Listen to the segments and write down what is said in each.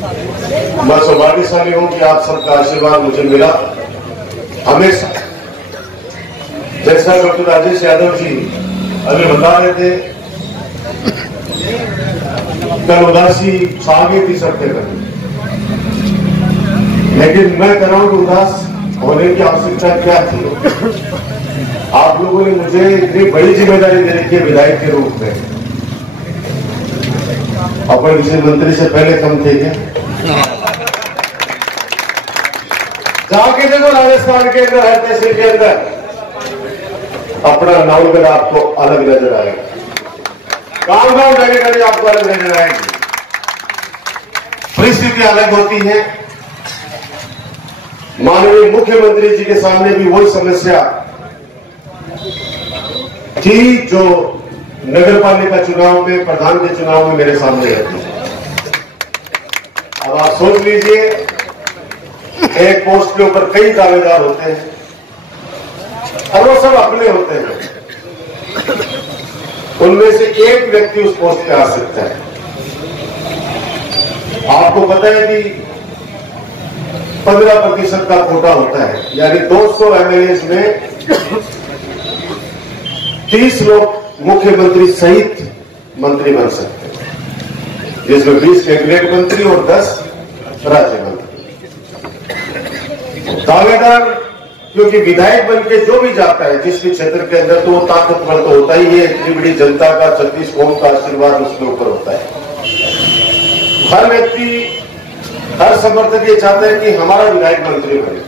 मैं सौभाग्यशाली हूं कि आप सबका आशीर्वाद मुझे मिला हमेशा। जैसा डॉक्टर राजेश यादव जी अभी बता रहे थे, कल उदासी छा गई थी सबके घर, लेकिन मैं कह रहा हूं कि उदास होने की आवश्यकता क्या थी। आप लोगों ने मुझे इतनी बड़ी जिम्मेदारी दे रखी है विधायक के रूप में। अपन किसी मंत्री से पहले कम थे क्या? जाके देखो राजस्थान के अंदर, हर तहसील के अंदर अपना नावलगढ़ आपको अलग नजर आएगा, गांव-गांव जगह आपको अलग नजर आएगी। परिस्थिति अलग होती है। माननीय मुख्यमंत्री जी के सामने भी वही समस्या थी जो नगर पालिका चुनाव में, प्रधान के चुनाव में मेरे सामने रहती है। अब आप सोच लीजिए, एक पोस्ट के ऊपर कई दावेदार होते हैं और वो सब अपने होते हैं। उनमें से एक व्यक्ति उस पोस्ट पे आ सकता है। आपको पता है कि 15% का कोटा होता है, यानी 200 एमएलए में 30 लोग मुख्यमंत्री सहित मंत्री बन सकते हैं, जिसमें 20 कैबिनेट मंत्री और 10 राज्य मंत्री। दावेदार क्योंकि विधायक बन के जो भी जाता है जिस भी क्षेत्र के अंदर, तो वो ताकतवर तो होता ही है। इतनी बड़ी जनता का 36 कौम का आशीर्वाद उसके ऊपर होता है। हर व्यक्ति, हर समर्थक ये चाहता है कि हमारा विधायक मंत्री बने,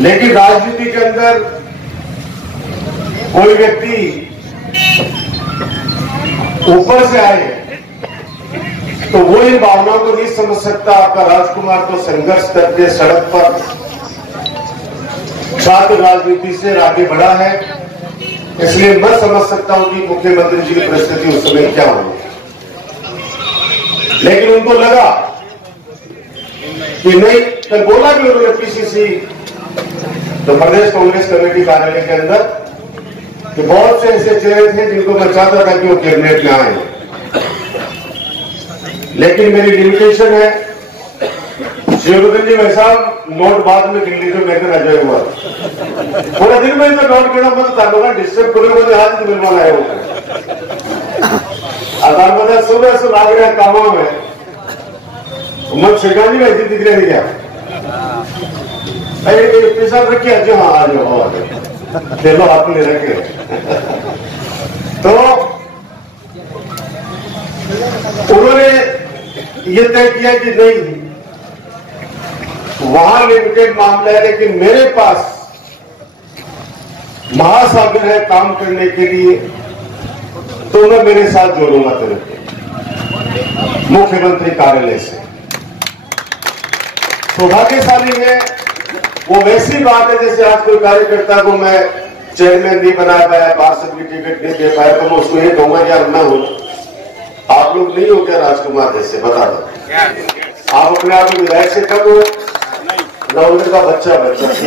लेकिन राजनीति के अंदर कोई व्यक्ति ऊपर से आए तो वो इन भावनाओं को नहीं समझ सकता। आपका राजकुमार तो संघर्ष करके सड़क पर छात्र राजनीति से आगे बढ़ा है, इसलिए मैं समझ सकता हूं कि मुख्यमंत्री जी की परिस्थिति उस समय क्या होगी। लेकिन उनको लगा कि नहीं, कल बोला भी उन्होंने पीसीसी, तो प्रदेश कांग्रेस कमेटी कार्यालय के अंदर, कि बहुत से ऐसे चेहरे थे जिनको मैं चाहता था कि वो कैबिनेट में आए, लेकिन मेरी लिमिटेशन है। शिवरुद्र भाई साहब नोट बाद में दिल्ली से लेकर आ जाए हुआ पूरा दिन में तो नोट गिना मत तालोगा डिस्टर्ब करो, मुझे आज मिलवाना आया हुआ अदालत सुबह से लाग रहा कामों में मन शिकानी में ऐसी दिख रही क्या पैसा रखिए। जो हाँ आ जाओ चलो हाथ में रखे। तो उन्होंने ये तय किया कि नहीं, वहां लिमिटेड मामला है, लेकिन मेरे पास महासागर है काम करने के लिए, तो मैं मेरे साथ जोड़ूंगा तेरे मुख्यमंत्री कार्यालय से। सौभाग्यशाली है वो वैसी बात है जैसे आज कोई कार्यकर्ता को मैं चेयरमैन नहीं बना पाया, पार्षद की टिकट नहीं दे पाया, तो मैं उसको ये कहूंगा यार मैं हूं, आप लोग नहीं हो क्या राजकुमार जैसे, बता दो आप अपने आप विधायक से कब हो, नौकरी का बच्चा।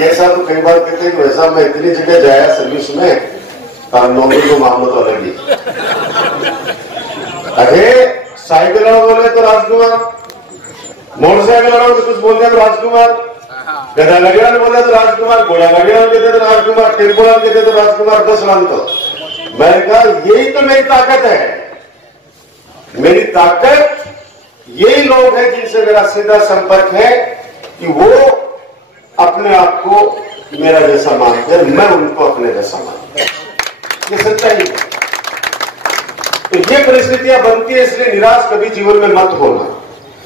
ऐसा तो कई बार कहते हैं कि वैसा मैं इतनी जगह जाया सर्विस में, और नौकरी को मामला तो अलग ही। अरे साइकिल बोले तो राजकुमार, मोटरसाइकिल वालों तो कुछ बोलते तो राजकुमार, गधा लगेड़ा बोलते तो राजकुमार, घोड़ा लगेड़ा कहते तो राजकुमार, टेम्पो कहते तो राजकुमार, बस मान तो। मैंने कहा यही तो मेरी ताकत है। मेरी ताकत यही लोग हैं जिनसे मेरा सीधा संपर्क है कि वो अपने आप को मेरा जैसा मानते हैं, मैं उनको अपने जैसा मानता हूं। ये सच्चाई है। तो ये परिस्थितियां बनती है, इसलिए निराश कभी जीवन में मत होना।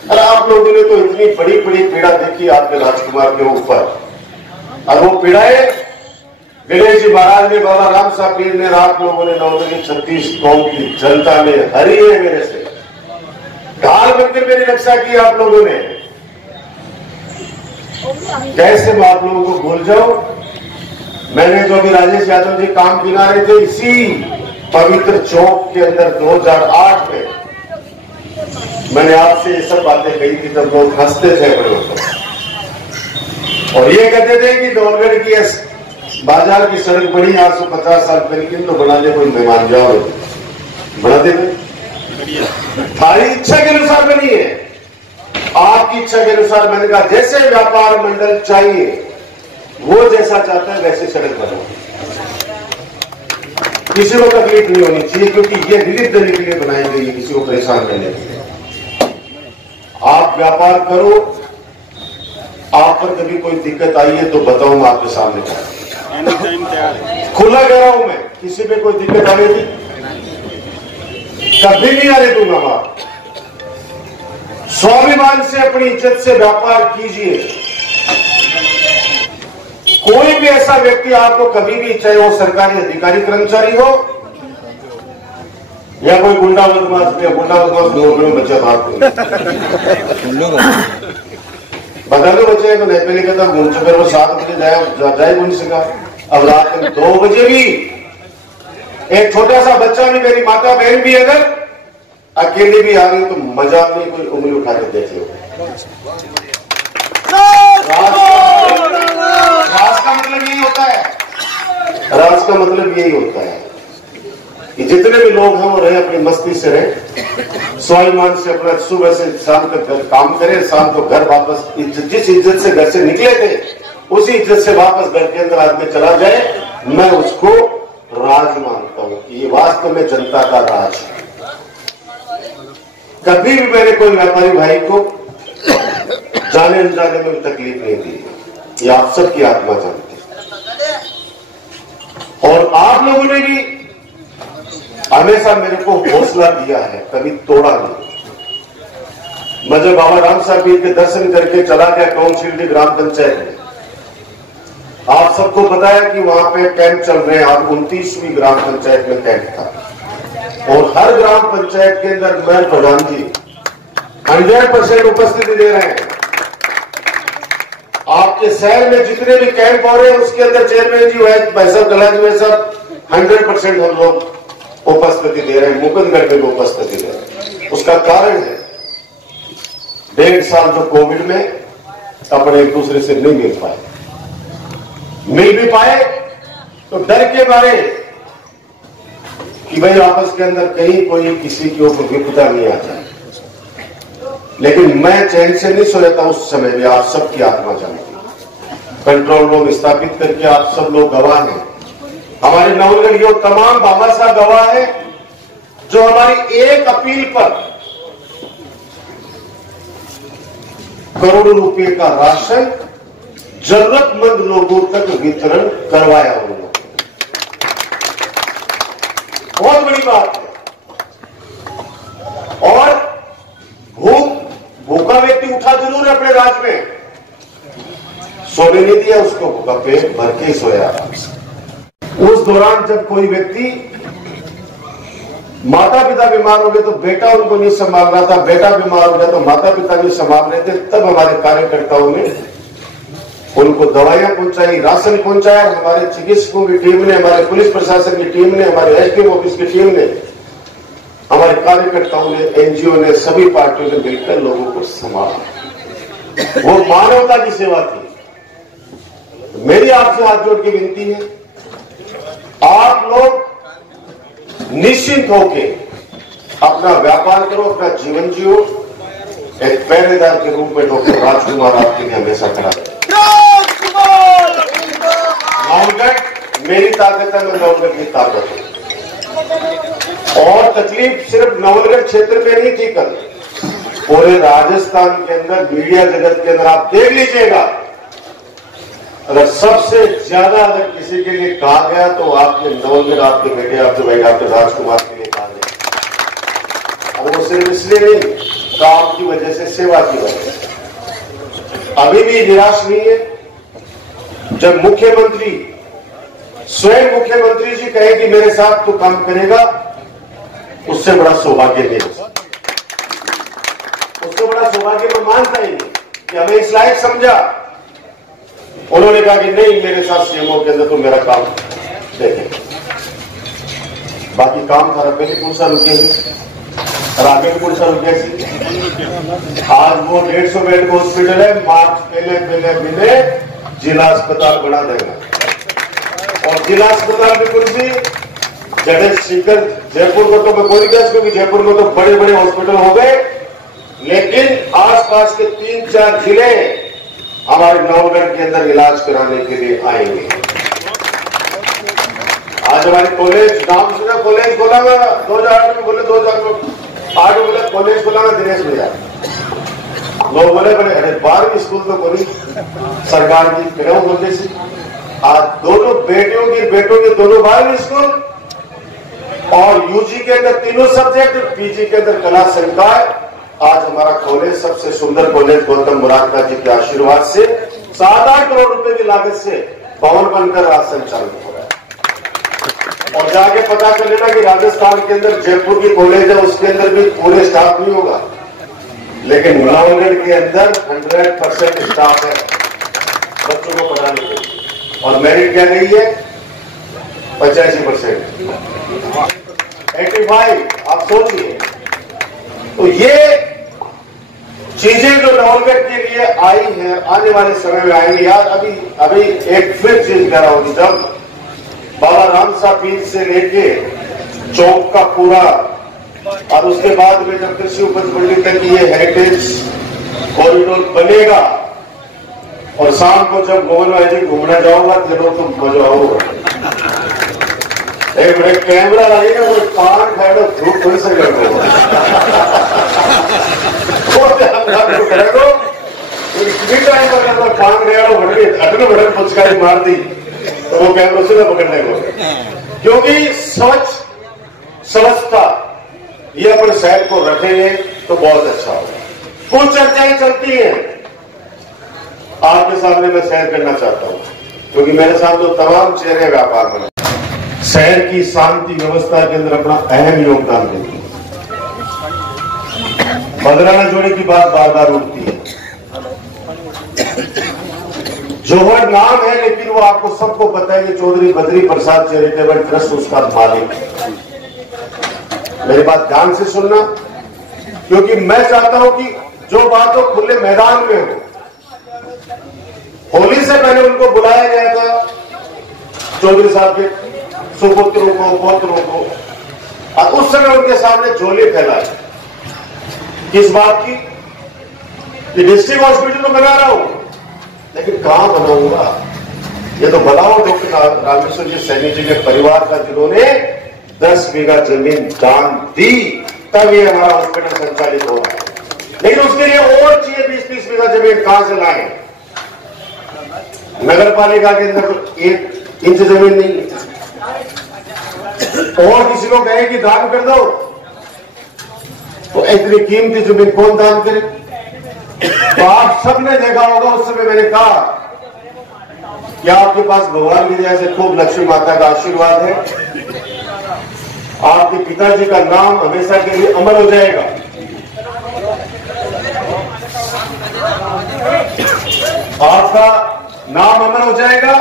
और आप लोगों ने तो इतनी बड़ी बड़ी पीड़ा देखी आपके राजकुमार के ऊपर, और वो पीड़ाएं गणेश जी महाराज ने, बाबा राम साहब पीर ने, आप लोगों ने, 36 कौम की जनता ने हरी है मेरे से, ढाल बनकर मेरी रक्षा की आप लोगों ने। कैसे मैं आप लोगों को भूल जाऊं। मैंने जो भी राजेश यादव जी काम गिना रहे थे, इसी पवित्र चौक के अंदर 2008 में मैंने आपसे ये सब बातें कही थी, तब लोग हंसते थे बड़े होकर, और ये कहते थे कि डोलगढ़ की बाजार की सड़क बनी 850 साल पहले, तो बना दे कोई मेहमान जाओ, बना दे। हमारी इच्छा के अनुसार बनी है, आपकी इच्छा के अनुसार। मैंने कहा जैसे व्यापार मंडल चाहिए, वो जैसा चाहता है वैसे सड़क बनो, किसी को तकलीफ नहीं होनी चाहिए, क्योंकि ये रिलीफ देने के लिए बनाई गई है, किसी को परेशान करने के लिए। आप व्यापार करो, आप पर कभी कोई दिक्कत आई है तो बताऊं, मैं आपके सामने खुला कह रहा हूं, मैं किसी पे कोई दिक्कत आने की कभी नहीं आने दूंगा। आप स्वाभिमान से, अपनी इज्जत से व्यापार कीजिए। कोई भी ऐसा व्यक्ति आपको कभी भी, चाहे वो सरकारी अधिकारी कर्मचारी हो या कोई गुंडा बदमाश में बच्चा बता दो बच्चे तो नहीं, पहले कहता घूम चुके, वो 7 बजे जाए घूम सका। अब रात में 2 बजे भी एक छोटा सा बच्चा भी, मेरी माता बहन भी अगर अकेले भी आ रही तो मजाक नहीं, कोई उंगली उठा के देख लो। राज का मतलब यही होता है, राज का मतलब यही होता है कि जितने भी लोग हैं वो रहे अपनी मस्ती से रहे, स्वाभिमान से अपना सुबह से शाम तक काम करें, शाम को घर वापस जिस इज्जत से घर से निकले थे उसी इज्जत से वापस घर के अंदर आदमी चला जाए। मैं उसको राज मानता हूं कि ये वास्तव में जनता का राज है। कभी भी मैंने कोई व्यापारी भाई को जाने अनजाने में तकलीफ नहीं दी, ये आप सबकी आत्मा जानती है। और आप लोगों ने भी हमेशा मेरे को हौसला दिया है, कभी तोड़ा नहीं। मैं जब बाबा राम साहब पीर के दर्शन करके चला गया काउंसिल ग्राम पंचायत में, आप सबको पता है कि वहां पे कैंप चल रहे हैं, आप 29वीं ग्राम पंचायत में कैंप था और हर ग्राम पंचायत के अंदर मैं प्रधान जी 100% उपस्थिति दे रहे हैं। आपके शहर में जितने भी कैंप हो रहे हैं उसके अंदर चेयरमैन जी भाई साहब कला जी में सब 100% हम लोग उपस्थिति दे रहे हैं, मुकुंदगढ़ में भी उपस्थिति दे रहे हैं। उसका कारण है 1.5 साल जो कोविड में अपने एक दूसरे से नहीं मिल पाए, मिल भी पाए तो डर के मारे कि भाई आपस के अंदर कहीं कोई किसी के ऊपर विपदा नहीं आ जाए। लेकिन मैं चैन से नहीं सोया था उस समय भी, आप सबकी आत्मा जानती है। कंट्रोल रूम स्थापित करके आप सब लोग गवाह हैं, हमारे नवलगढ़ यो तमाम बाबा साहब गवाह है, जो हमारी एक अपील पर करोड़ों रुपए का राशन जरूरतमंद लोगों तक वितरण करवाया उन्होंने। बहुत बड़ी बात है। और भूखा व्यक्ति उठा जरूर है अपने राज्य में, सोने नहीं दिया उसको, भूखा पेट भर के सोया। उस दौरान जब कोई व्यक्ति, माता पिता बीमार हो गए तो बेटा उनको नहीं संभाल रहा था, बेटा बीमार हो गया तो माता पिता नहीं संभाल रहे थे, तब हमारे कार्यकर्ताओं ने उनको दवाइयां पहुंचाई, राशन पहुंचाया। हमारे चिकित्सकों की टीम ने, हमारे पुलिस प्रशासन की टीम ने, हमारे एसडीएम ऑफिस की टीम ने, हमारे कार्यकर्ताओं ने, एनजीओ ने, सभी पार्टियों ने मिलकर लोगों को संभाला। वो मानवता की सेवा थी। मेरी आपसे हाथ जोड़ के विनती है, आप लोग निश्चिंत होके अपना व्यापार करो, अपना जीवन जियो। एक पहरेदार के रूप में डॉक्टर राजकुमार आपके लिए हमेशा खड़ा है। नवलगढ़ मेरी ताकत है, मैं नवलगढ़ की ताकत हूं। और तकलीफ सिर्फ नवलगढ़ क्षेत्र में नहीं थी, कल पूरे राजस्थान के अंदर, मीडिया जगत के अंदर आप देख लीजिएगा, अगर सबसे ज्यादा अगर किसी के लिए कहा गया तो आपके नवलगढ़, आपके बेटे, आपके भाई डॉक्टर राजकुमार के लिए कहा गया। अब वो सिर्फ इसलिए नहीं, काम की वजह से, सेवा की वजह से। अभी भी निराश नहीं है। जब मुख्यमंत्री, स्वयं मुख्यमंत्री जी कहे कि मेरे साथ तू काम करेगा, उससे बड़ा सौभाग्य नहीं हो सकता। उससे बड़ा सौभाग्य मैं मानता ही नहीं कि हमें इस लायक समझा। उन्होंने कहा कि नहीं, मेरे साथ सीएमओ के अंदर तो मेरा काम देखें। बाकी काम था पहले कौन सा रुके, आगे कौन सा रुके। आज वो 150 बेड का हॉस्पिटल है, मार्च पहले जिला अस्पताल बना देगा। और जिला अस्पताल में कुर्सी जगह सीकर जयपुर को तो मैं कोई कह, क्योंकि जयपुर में तो बड़े बड़े हॉस्पिटल हो गए, लेकिन आसपास के 3-4 जिले हमारे नवगढ़ के अंदर इलाज कराने के लिए आएंगे। आज हमारी कॉलेज, नाम सुना, कॉलेज खोला हुआ 2008 में, बोले 2008 में बोले कॉलेज खोला हुआ दिनेश भैया। लोग बोले बड़े, अरे 12वीं स्कूल तो बोली सरकार की क्यों बोलते से। आज दोनों बेटियों के दोनों 12वीं स्कूल और यूजी के अंदर तीनों सब्जेक्ट, पीजी के अंदर कला संकाय। आज हमारा कॉलेज सबसे सुंदर कॉलेज गौतम मुरादका जी के आशीर्वाद से 7-8 करोड़ रुपए की लागत से भवन बनकर आज संचालित हो रहा है। और जाके पता कर लेना कि राजस्थान के अंदर जयपुर की कॉलेज है, उसके अंदर भी पूरे स्टाफ नहीं होगा, लेकिन नवगढ़ के अंदर 100% स्टाफ है बच्चों को पढ़ाने के लिए। और मेरिट क्या रही है 85%, 85। आप सोचिए, तो ये चीजें जो नवगढ़ के लिए आई हैं, आने वाले समय में आएंगी। यार अभी एक फिर चीज कह रहा हूं, जब बाबा रामसा पीर से लेके चौक का पूरा, और उसके बाद में जब कृषि उपज मंडी तक ये हेरिटेज कॉरिडोर बनेगा, और शाम को जब मोहन भाई जी घूमने जाऊंगा तो तुम मजा होगा। एक बड़े कैमरा लगेगा, वो पान खाए तो धूप थोड़ी से कर दो, पान गया अटने बटन पुचकारी मार दी तो वो कैमरों से पकड़ने को, क्योंकि स्वच्छता ये अपने शहर को रखेंगे तो बहुत अच्छा होगा। कुछ चर्चाएं चलती हैं आपके सामने मैं शेयर करना चाहता हूं, क्योंकि मेरे साथ तो तमाम चेहरे व्यापार बने, शहर की शांति व्यवस्था के अंदर अपना अहम योगदान देती है। बदराना जोड़े की बात बार बार उठती है। जौहर नाम है, लेकिन वो आपको सबको पता है कि चौधरी बद्री प्रसाद चैरिटेबल ट्रस्ट उसका मालिक है। मेरी बात ध्यान से सुनना, क्योंकि मैं चाहता हूं कि जो बात हो खुले मैदान में हो। होली से पहले उनको बुलाया गया था, चौधरी साहब के सुपुत्रों को, पौत्रों को, और उस समय उनके सामने झोली फैलाई किस बात की कि डिस्ट्रिक्ट हॉस्पिटल तो बना रहा हूं, लेकिन कहां बनाऊंगा। ये तो बनाओ डॉक्टर रामेश्वर जी सैनी जी के परिवार का, जिन्होंने 10 बीघा जमीन दान दी, तब ये हमारा हॉस्पिटल संचालित हो रहा है। लेकिन उसके लिए और चाहिए 20-30 बीघा जमीन, कहां से लाएं। नगर पालिका के अंदर तो 1 इंच जमीन नहीं है, और किसी को कहे कि दान कर दो, तो इतनी कीमती जमीन कौन दान करे। तो आप सबने देखा होगा, उस समय मैंने कहा कि आपके पास भगवान की दया से खूब लक्ष्मी माता का आशीर्वाद है, आपके पिताजी का नाम हमेशा के लिए अमर हो जाएगा। आपका नाम अमर हो जाएगा।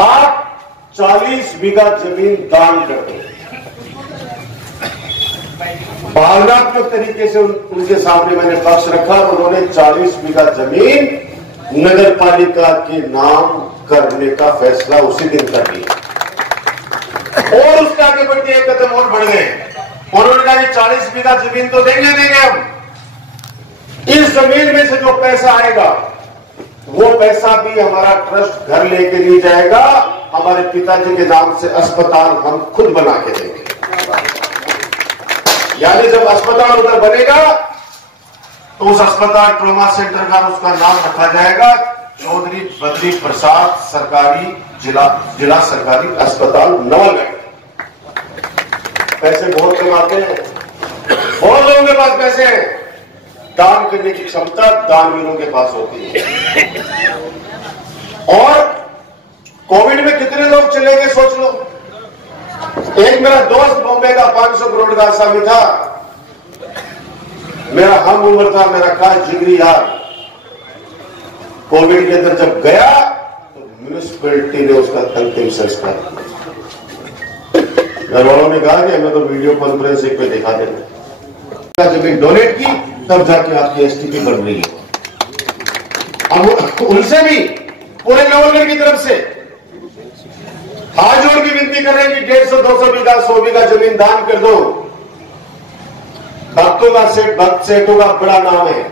आप 40 बीघा जमीन दान कर दो। भावनात्मक तरीके से उनके सामने मैंने पक्ष रखा, उन्होंने 40 बीघा जमीन नगर पालिका के नाम करने का फैसला उसी दिन कर लिया। और उसके आगे बढ़ के एक कदम और बढ़ गए। उन्होंने कहा कि 40 बीघा जमीन तो देंगे हम, इस जमीन में से जो पैसा आएगा वो पैसा भी हमारा ट्रस्ट घर लेके नहीं जाएगा, हमारे पिताजी के नाम से अस्पताल हम खुद बना के देंगे। यानी जब अस्पताल उधर बनेगा तो उस अस्पताल ट्रॉमा सेंटर का उसका नाम रखा जाएगा चौधरी बद्री प्रसाद सरकारी जिला सरकारी अस्पताल नवगढ़। पैसे बहुत कमाते हैं, बहुत लोगों के पास पैसे हैं, दान करने की क्षमता दानवीरों के पास होती है। और कोविड में कितने लोग चले गए सोच लो। एक मेरा दोस्त बॉम्बे का 500 करोड़ का आसामी था, मेरा हम उम्र था, मेरा खास जिगरी यार, कोविड के अंदर जब गया तो म्यूनिसिपैलिटी ने उसका अंतिम संस्कार किया। घर वालों ने कहा कि हमें तो वीडियो कॉन्फ्रेंसिंग पे दिखा देना। जब डोनेट की तब जाके आपकी एसटीपी बन रही है। अब उनसे भी पूरे गवर्नर की तरफ से हाथ जोड़ की विनती कर रहे हैं कि 150, 200 बीघा, 100 बीघा जमीन दान कर दो। भक्तों का सेठ, भक्त सेठों का बड़ा नाम है।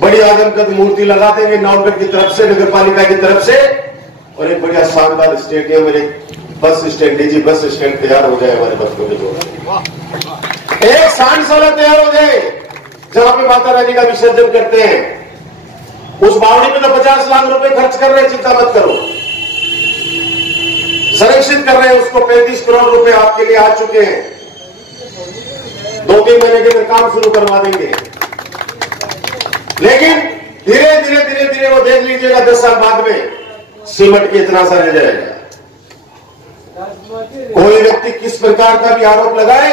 बड़ी आदमकद मूर्ति लगा देंगे नवगढ़ की तरफ से, नगर पालिका की तरफ से, और एक बढ़िया शानदार स्टेडियम और एक बस स्टैंड, निजी बस स्टैंड तैयार हो जाए हमारे भक्तों के लिए। एक सांडशाला तैयार हो जाए जहां पे माता रानी का विसर्जन करते हैं। उस बावड़ी में तो 50 लाख रुपए खर्च कर रहे हैं, चिंता मत करो। संरक्षित कर रहे हैं उसको। 35 करोड़ रुपए आपके लिए आ चुके हैं। 2-3 महीने के अंदर काम शुरू करवा देंगे। लेकिन धीरे धीरे धीरे धीरे वो देख लीजिएगा 10 साल बाद में सीमेंट की इतना सा रह जाएगा। कोई व्यक्ति किस प्रकार का भी आरोप लगाए,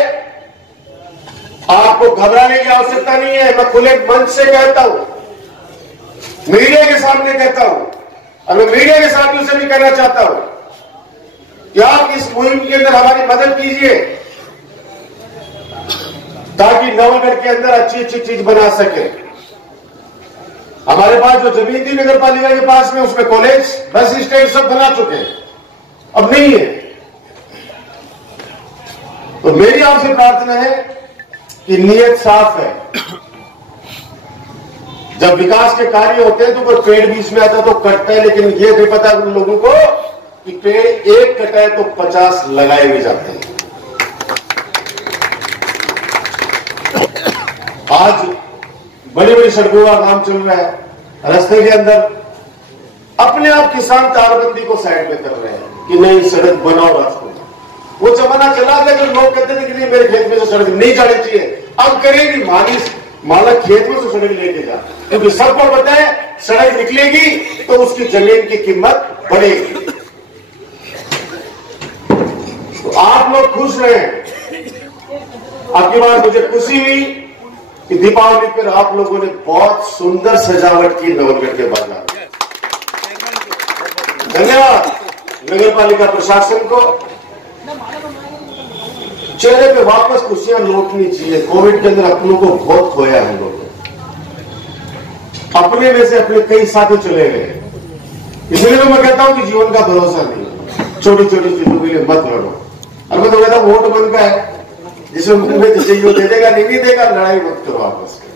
आपको घबराने की आवश्यकता नहीं है। मैं खुले मंच से कहता हूं, मीडिया के सामने कहता हूं, और मैं मीडिया के सामने से भी कहना चाहता हूं कि आप इस मुहिम के अंदर हमारी मदद कीजिए ताकि नवगढ़ के अंदर अच्छी अच्छी चीज बना सके। हमारे पास जो जमीन थी नगर पालिका के पास में, उसमें कॉलेज, बस स्टैंड सब बना चुके हैं, अब नहीं है। तो मेरी आपसे प्रार्थना है कि नियत साफ है। जब विकास के कार्य होते हैं तो कोई पेड़ बीच में आता तो कटता है, लेकिन ये नहीं पता उन लोगों को कि पेड़ एक कटा है तो 50 लगाए भी जाते हैं। आज बड़ी बड़ी सड़कों का काम चल रहा है। रास्ते के अंदर अपने आप किसान तारबंदी को साइड में कर रहे हैं कि नहीं, सड़क बनाओ रास्तों में। वो जमाना चला गया जो लोग कहते थे कि नहीं, मेरे खेत में से सड़क नहीं जानी चाहिए। अब करेगी मालिक खेत में से सड़क लेके जा, क्योंकि सबको पता है सड़क निकलेगी तो उसकी जमीन की कीमत बढ़ेगी। तो आप लोग खुश रहे। आपकी बात मुझे खुशी हुई कि दीपावली पर आप लोगों ने बहुत सुंदर सजावट की नवगढ़ के बाजार। धन्यवाद नगर पालिका प्रशासन को। चेहरे पे वापस खुशियां लौटनी चाहिए। कोविड के अंदर अपनों को बहुत खोया है लोगों। अपने में से अपने कई साथी चले गए। इसलिए तो मैं कहता हूं कि जीवन का भरोसा नहीं, छोटी छोटी चीजों के लिए मत लड़ो। और मैं तो कहता हूं वोट मन का है, जिसमें मुंह में चाहिए दे देगा, नहीं देगा, लड़ाई मत करो आपस में।